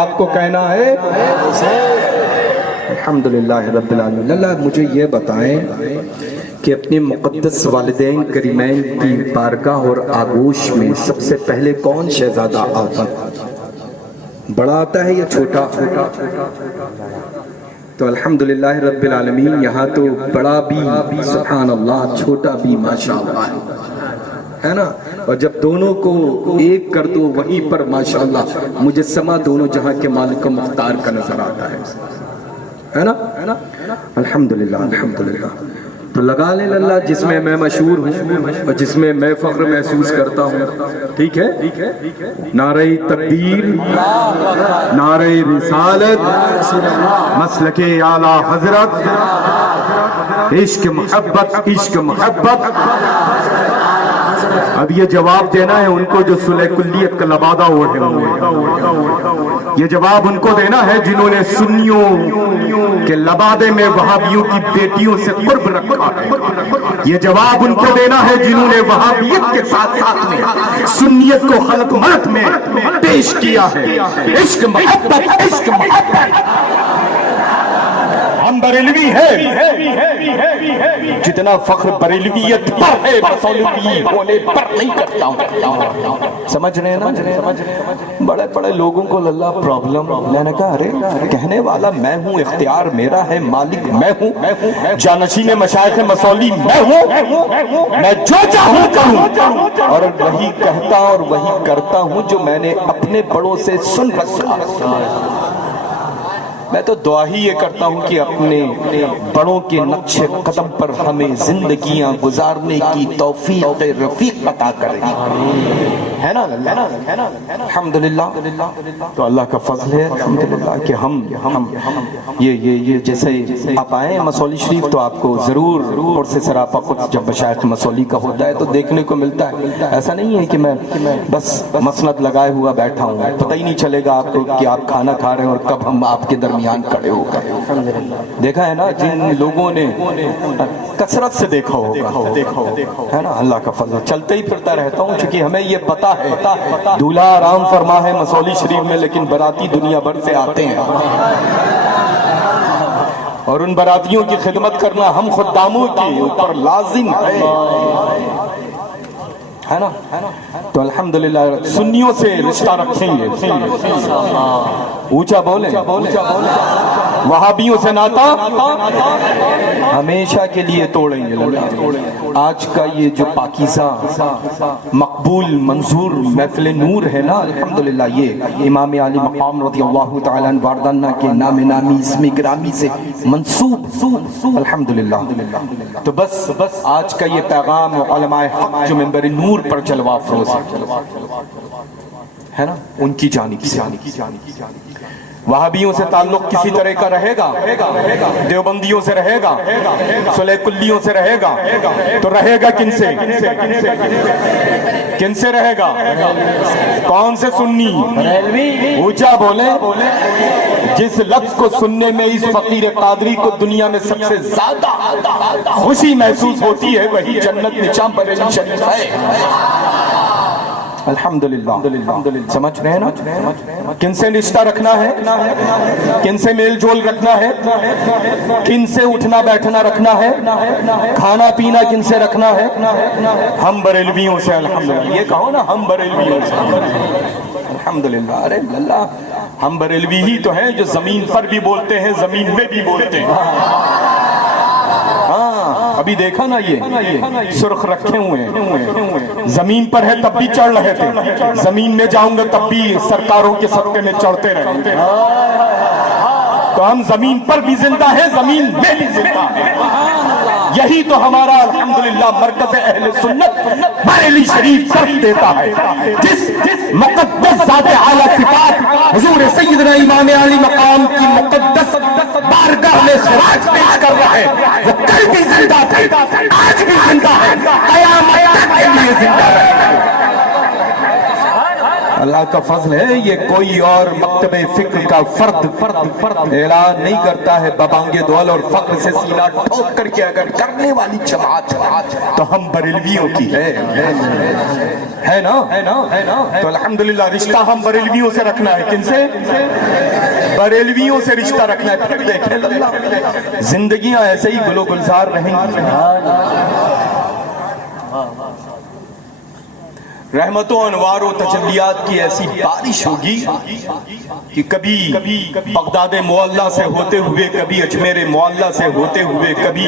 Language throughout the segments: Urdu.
آپ کو کہنا ہے الحمدللہ رب العالمین۔ اللہ مجھے یہ بتائیں کہ اپنے مقدس والدین کریمین کی بارگاہ اور آغوش میں سب سے پہلے کون شہزادہ آتا؟ بڑا آتا ہے یا چھوٹا؟ تو الحمدللہ رب العالمین یہاں تو بڑا بھی سبحان اللہ، چھوٹا بھی ماشاءاللہ ہے نا۔ اور جب دونوں کو ایک کر دو وہیں پر ماشاءاللہ مجسمہ دونوں جہاں کے مالک و مختار کا نظر آتا ہے نا۔ الحمدللہ الحمدللہ۔ تو لگا لیں اللہ جس میں میں مشہور ہوں اور جس میں میں فخر محسوس کرتا ہوں، ٹھیک ہے؟ نعرہ تکبیر، نعرہ رسالت، مسلک اعلیٰ حضرت، عشق محبت، عشق محبت۔ اب یہ جواب دینا ہے ان کو جو صلح کلیت کا لبادہ اوڑھے ہوئے، یہ جواب ان کو دینا ہے جنہوں نے سنیوں کے لبادے میں وہابیوں کی بیٹیوں سے قرب رکھا ہے، یہ جواب ان کو دینا ہے جنہوں نے وہابیت کے ساتھ ساتھ میں سنیت کو خلق ملت میں پیش کیا ہے۔ عشق محبت، عشق محبت۔ ہم بریلوی ہے، جتنا فخر بریلویت پر ہے مولوی ہونے پر نہیں کرتا ہوں۔ سمجھ رہے ہیں نا؟ بڑے بڑے لوگوں کو اللہ پرابلم، میں نے کہا ارے کہنے والا میں ہوں، اختیار میرا ہے، مالک میں ہوں، جانشین مشائخ مسولی میں ہوں، میں جو چاہوں کروں اور وہی کہتا اور وہی کرتا ہوں جو میں نے اپنے بڑوں سے سن رکھا۔ میں تو دعا ہی یہ کرتا ہوں کہ اپنے بڑوں کے نقش قدم پر ہمیں زندگیاں گزارنے کی توفیق رفیق عطا کرے، ہے نا الحمدللہ۔ تو اللہ کا فضل ہے الحمدللہ کہ ہم یہ جیسے آپ آئے ہیں مسولی شریف تو آپ کو ضرور اور سے سراپا قدس جب مشائخ مسولی کا ہوتا ہے تو دیکھنے کو ملتا ہے۔ ایسا نہیں ہے کہ میں بس مسند لگائے ہوا بیٹھا ہوں، پتہ ہی نہیں چلے گا آپ کو کہ آپ کھانا کھا رہے ہیں اور کب ہم آپ کے درمیان کھڑے ہو گئے۔ دیکھا ہے نا جن لوگوں نے کثرت سے دیکھا ہوگا، ہے نا اللہ کا فضل۔ چلتے ہی پھرتا رہتا ہوں چونکہ ہمیں یہ پتا ہے دولہا آرام فرما ہے مسولی شریف میں، لیکن براتی دنیا بھر سے آتے ہیں اور ان براتیوں کی خدمت کرنا ہم خداموں کی اوپر لازم ہے نا۔ تو الحمدللہ سنیوں سے رشتہ رکھیں گے، اونچا بولیں، وہابیوں سے ناتا ہمیشہ کے لیے توڑیں گے۔ آج کا یہ جو پاکیزہ مقبول منظور محفل نور ہے نا الحمدللہ، یہ امام علی مقام رضی اللہ تعالیٰ عنہ واردانہ کے نام نامی اسم گرامی سے منسوب الحمدللہ۔ تو بس آج کا یہ پیغام علماء حق جو منبر نور پر جلوہ افروز ہے نا ان کی جانب سے۔ وہابیوں سے تعلق کسی طرح کا رہے گا، دیوبندیوں سے رہے گا، صلح کلیوں سے رہے گا، تو رہے گا کن سے؟ کن سے رہے گا؟ کون سے سنی؟ اونچا بولیں۔ جس لفظ کو سننے میں اس فقیر قادری کو دنیا میں سب سے زیادہ خوشی محسوس ہوتی ہے وہی جنت نچاں بریلی شریف ہے الحمدللہ۔ سمجھ رہے ہیں نا؟ کن سے رشتہ رکھنا ہے، کن سے میل جول رکھنا ہے، کن سے اٹھنا بیٹھنا رکھنا ہے، کھانا پینا کن سے رکھنا ہے؟ ہم بریلویوں سے الحمدللہ۔ یہ کہو نا ہم بریلویوں سے الحمدللہ۔ ارے اللہ ہم بریلوی ہی تو ہیں جو زمین پر بھی بولتے ہیں، زمین میں بھی بولتے ہیں۔ ہاں ابھی دیکھا نا یہ سرخ رکھے ہوئے ہیں، زمین پر ہے تب بھی چڑھ رہے تھے، زمین میں جاؤں گے تب بھی سرکاروں کے صدقے میں چڑھتے رہیں گے۔ تو ہم زمین پر بھی زندہ ہیں، زمین میں بھی زندہ ہیں۔ یہی تو ہمارا الحمدللہ مرکز اہل سنت بریلی شریف طرف دیتا ہے۔ جس مقدس ذات اعلیٰ صفات حضور سیدنا امام علی مقام کی مقدس بارگاہ میں خراج پیش کر رہا ہے، وہ کل بھی زندہ تھے، آج بھی زندہ ہے، قیامت تک کے لیے زندہ ہے اللہ کا فضل ہے یہ کوئی اور مکتب فکر کا فرد اعلان نہیں کرتا ہے ببانگ دول اور فخر سے سینہ ٹھوک کر کے اگر کرنے والی جماعت تو ہم بریلویوں کی ہے نا تو الحمدللہ رشتہ ہم بریلویوں سے رکھنا ہے. کن سے؟ بریلویوں سے رشتہ رکھنا ہے. پھر دیکھیں اللہ زندگیاں ایسے ہی گلو گلزار رہیں گی. رحمتوں انوار و تجلیات کی ایسی بارش ہوگی کہ کبھی بغداد معلیٰ سے ہوتے ہوئے، کبھی اجمیر معلیٰ سے ہوتے ہوئے، کبھی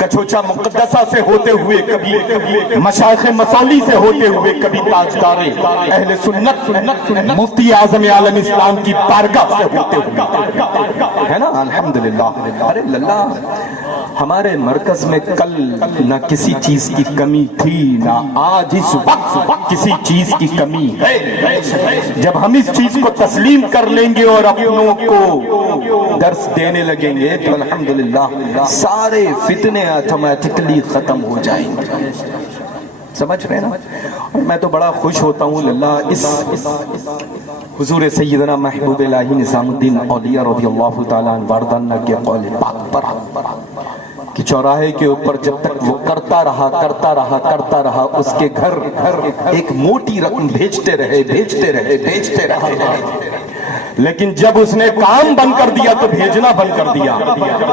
کچھوچا مقدسہ سے ہوتے ہوئے، کبھی مشائخ مسولی سے ہوتے ہوئے، کبھی تاجدار اہل سنت مفتی اعظم عالم اسلام کی بارگاہ سے ہوتے ہوئے، ہے نا الحمدللہ. ارے اللہ ہمارے مرکز میں کل نہ کسی چیز کی کمی تھی، نہ آج اس وقت کسی چیز کی کمی ہے. جب ہم اس چیز کو تسلیم کر لیں گے اور اپنوں کو درس دینے لگیں گے تو الحمدللہ سارے فتنے آٹومیٹکلی ختم ہو جائیں گے. سمجھ رہے نا؟ اور میں تو بڑا خوش ہوتا ہوں اللہ اس حضور سیدنا محبوب الہی نظام الدین اولیاء رضی اللہ تعالیٰ عنہ وردانہ کے قول پاک پر کہ چوراہے کے اوپر جب تک وہ کرتا رہا اس کے گھر ایک موٹی رقم بھیجتے رہے لیکن جب اس نے کام بند کر دیا تو بھیجنا بند کر دیا.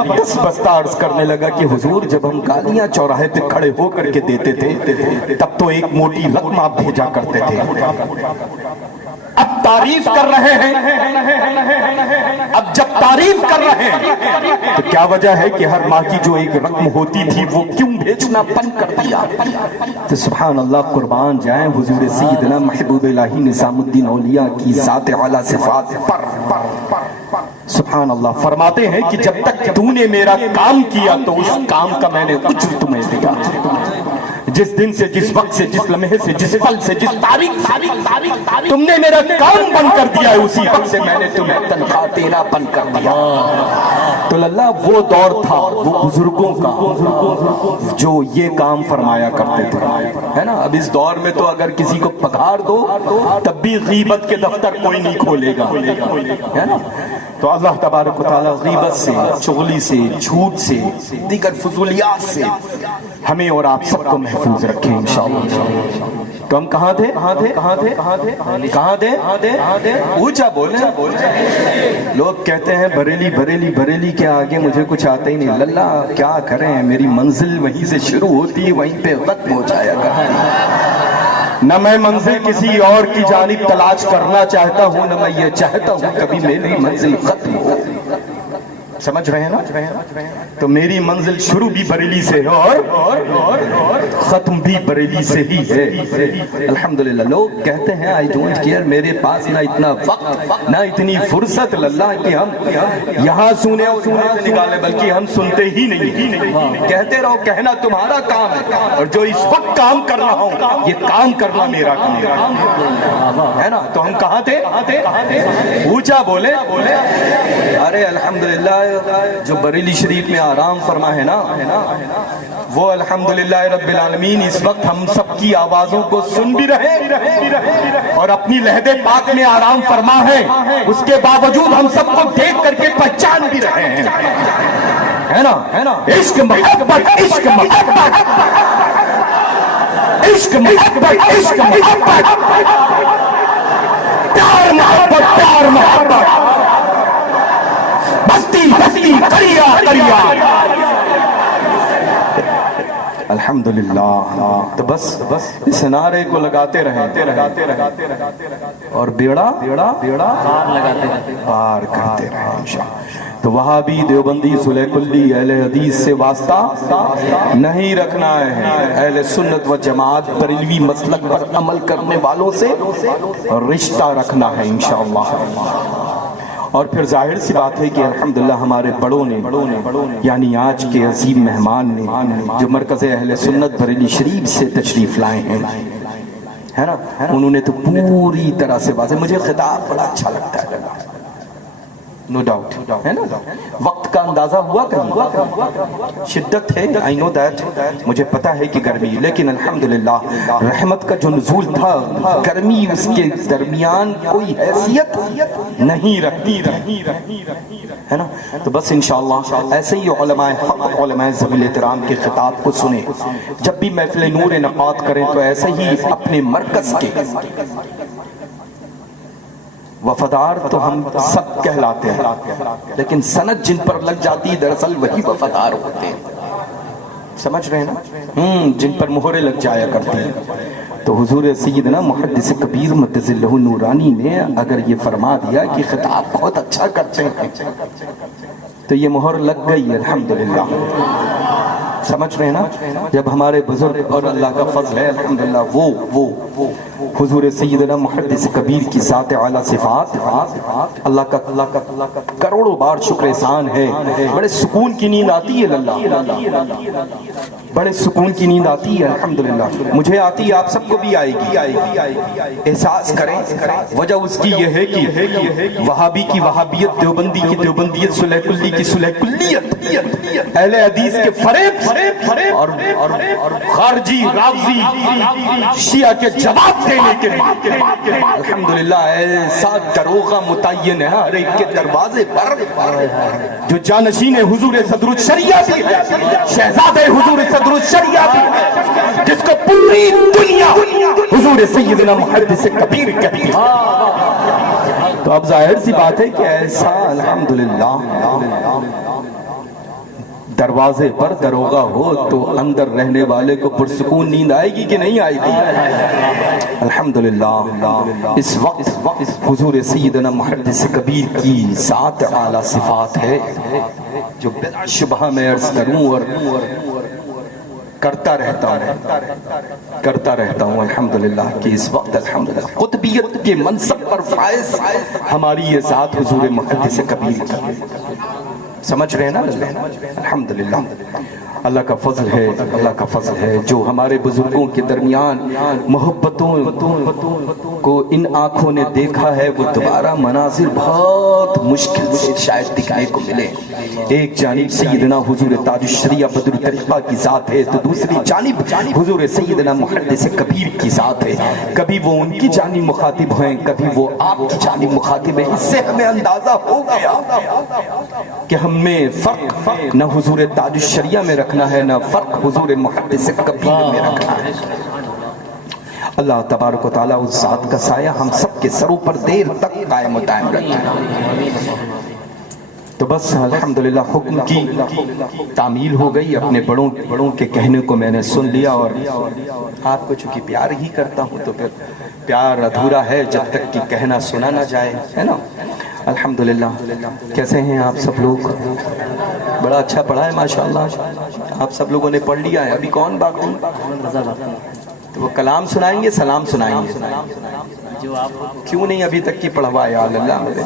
بس بستہ عرض کرنے لگا کہ حضور جب ہم گالیاں چوراہے پہ کھڑے ہو کر کے دیتے تھے تب تو ایک موٹی رقم آپ بھیجا کرتے تھے. اب تعریف کر رہے ہیں، اب جب تعریف کر رہے ہیں تو کیا وجہ ہے کہ ہر ماہ کی جو ایک رقم ہوتی تھی وہ کیوں بھیجنا بند کر دیا؟ تو سبحان اللہ قربان جائیں حضور سیدنا محبوب الہی نظام الدین اولیاء کی ذات اعلیٰ صفات پر سبحان اللہ فرماتے ہیں کہ جب تک تو نے میرا کام کیا تو اس کام کا میں نے اجر تمہیں دیا. جس دن سے، جس وقت سے، جس لمحے سے، جس پل سے، جس تاریخ تم نے میرا کام بند کر دیا ہے اسی وقت سے میں نے تمہیں تنخواہ دینا بند کر دیا. تو اللہ وہ دور تھا وہ بزرگوں کا جو یہ کام فرمایا کرتے تھے، ہے نا. اب اس دور میں تو اگر کسی کو پگھار دو تب بھی غیبت کے دفتر کوئی نہیں کھولے گا، ہے نا. تو اللہ تبارک و تعالیٰ غیبت سے، چغلی سے، جھوٹ سے، دیگر فضولیات سے ہمیں اور آپ سب کو محفوظ رکھیں انشاءاللہ. تو ہم کہاں تھے؟ اونچا بولیں. لوگ کہتے ہیں بریلی کے آگے مجھے کچھ آتا ہی نہیں. اللہ کیا کریں، میری منزل وہیں سے شروع ہوتی ہے وہیں پہ ختم ہو جایا کرتی ہے. نہ میں منزل کسی اور کی جانب تلاش کرنا چاہتا ہوں، نہ میں یہ چاہتا ہوں کبھی میری منزل ختم ہو. سمجھ رہے ہیں نا؟ تو میری منزل شروع بھی بریلی سے ہے اور ختم بھی بریلی سے ہی ہے الحمدللہ. لوگ کہتے ہیں I don't care، میرے پاس نہ اتنا وقت نہ اتنی فرصت اللہ کہ ہم یہاں سنے اور نکالے، بلکہ ہم سنتے ہی نہیں. کہتے رہو، کہنا تمہارا کام ہے اور جو اس وقت کام کر رہا ہوں یہ کام کرنا میرا کام ہے نا. تو ہم کہاں تھے؟ اونچا بولے. ارے الحمدللہ جو بریلی شریف میں آرام فرما ہے نا وہ الحمدللہ رب العالمین اس وقت ہم سب کی آوازوں کو سن بھی رہے اور اپنی لہد پاک میں آرام فرما ہے. اس کے باوجود ہم سب کو دیکھ کر کے پہچان بھی رہے ہیں، ہے نا. عشق محبت عشق محبت عشق محبت عشق محبت پیار محبت پیار محبت بستی کریا الحمدللہ. تو بس اس نعرے کو لگاتے رہے اور بیڑا پار کرتے رہے انشاءاللہ. تو وہابی دیوبندی سلح کلی اہل حدیث سے واسطہ نہیں رکھنا ہے، اہل سنت و جماعت بریلوی مسلک پر عمل کرنے والوں سے رشتہ رکھنا ہے انشاءاللہ. اور پھر ظاہر سی بات ہے کہ الحمدللہ ہمارے بڑوں نے یعنی آج کے عظیم مہمان نے جو مرکز اہل سنت بریلی شریف سے تشریف لائے ہیں، ہے نا، انہوں نے تو پوری طرح سے واضح، مجھے خطاب بڑا اچھا لگتا ہے نو ڈاؤٹ ہے نا. وقت کا اندازہ ہوا کہیں؟ شدت ہے، آئی نو دیٹ، مجھے پتا ہے کہ گرمی، لیکن الحمدللہ رحمت کا جو نزول تھا، گرمی اس کے درمیان کوئی حیثیت نہیں رکھتی ہے نا. تو بس انشاءاللہ ایسے ہی علماء حق، علماء ذوی الاحترام کے خطاب کو سنیں. جب بھی محفل نور انعقاد کریں تو ایسے ہی اپنے مرکز کے وفادار تو ہم سب کہلاتے ہیں، لیکن سند جن پر لگ جاتی ہے دراصل وہی وفادار ہوتے ہیں. سمجھ رہے ہیں نا؟ جن پر مہریں لگ جایا کرتی ہیں. تو حضور سیدنا محدث کبیر مدث اللہ نورانی نے اگر یہ فرما دیا کہ خطاب بہت اچھا کرتے ہیں تو یہ مہر لگ گئی الحمدللہ. سمجھ رہے ہیں نا؟ جب ہمارے بزرگ اور اللہ کا فضل ہے الحمدللہ وہ حضور سیدنا محدث کبیر کی ذات اعلیٰ صفات، اللہ کا کروڑوں بار شکر احسان ہے. بڑے سکون کی نیند آتی ہے اللہ، بڑے سکون کی نیند آتی ہے الحمدللہ. مجھے آتی ہے، آپ سب کو بھی آئے گی. احساس کریں، وجہ اس کی یہ ہے کہ وہابی کی وہابیت، دیوبندی کی دیوبندیت، صلح کلی کی صلح کلیت، اہل حدیث کے فریب اور خارجی رافضی شیعہ کے جواب دینے کے لیے الحمدللہ ایسا دروغہ متعین ہے ہر ایک کے دروازے پر، جو جانشین حضور صدر الشریعہ بھی ہے، شہزادہ حضور صدر الشریعہ بھی ہے، جس کو پوری دنیا حضور سیدنا محدث کبیر کہتی ہے. تو اب ظاہر سی بات ہے کہ ایسا الحمدللہ دروازے پر دروغہ ہو تو اندر رہنے والے کو پرسکون نیند آئے گی کہ نہیں آئے گی؟ الحمدللہ اس وقت حضور سیدنا محدث کبیر کی ذات اعلیٰ صفات ہے جو بلا شبہ میں عرض کروں اور کرتا رہتا ہوں الحمدللہ کہ اس وقت الحمدللہ قطبیت کے منصب پر فائز ہماری یہ ذات حضور محدث کبیر کی. سمجھ رہے ہیں نا؟ الحمدللہ اللہ کا فضل ہے، اللہ کا فضل ہے جو ہمارے بزرگوں کے درمیان محبتوں کو ان آنکھوں نے دیکھا ہے، وہ دوبارہ مناظر بہت مشکل سے شاید دکھنے کو ملے. ایک جانب سیدنا حضور تاج الشریعہ بدر الطریقہ کی ذات ہے تو دوسری جانب حضور سیدنا محدث کبیر کی ذات ہے. کبھی وہ ان کی جانب مخاطب ہیں، کبھی وہ آپ کی جانب مخاطب ہیں. اس سے ہمیں اندازہ ہو گیا کہ ہمیں فرق نہ حضور تاج الشریعہ میں رکھنا ہے، نہ فرق حضور محدث کبیر میں رکھنا ہے. اللہ تبارک و تعالیٰ اس ذات کا سایہ ہم سب کے سروں پر دیر تک قائم و دائم رکھے. تو بس الحمدللہ حکم کی تعمیل ہو گئی. اپنے بڑوں کے کہنے کو میں نے سن لیا اور آپ کو چونکہ پیار ہی کرتا ہوں تو پھر پیار ادھورا ہے جب تک کہ کہنا سنا نہ جائے، ہے نا؟ الحمدللہ کیسے ہیں آپ سب لوگ؟ بڑا اچھا پڑھا ہے ماشاءاللہ. آپ سب لوگوں نے پڑھ لیا ہے. ابھی کون باقی؟ تو وہ کلام سنائیں گے، سلام سنائیں گے؟ کیوں نہیں ابھی تک کی پڑھوا یا اللہ میرے؟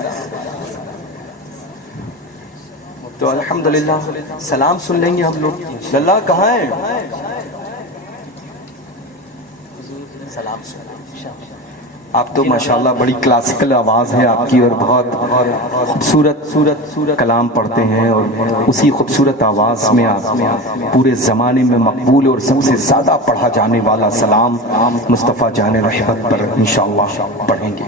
تو الحمدللہ سلام سن لیں گے ہم لوگ. اللہ کہاں ہے؟ سلام سن. آپ تو ماشاءاللہ بڑی کلاسیکل آواز ہے آپ کی اور بہت خوبصورت کلام پڑھتے ہیں اور اسی خوبصورت آواز میں آپ پورے زمانے میں مقبول اور سب سے زیادہ پڑھا جانے والا سلام مصطفیٰ جان رحمت پر انشاءاللہ پڑھیں گے.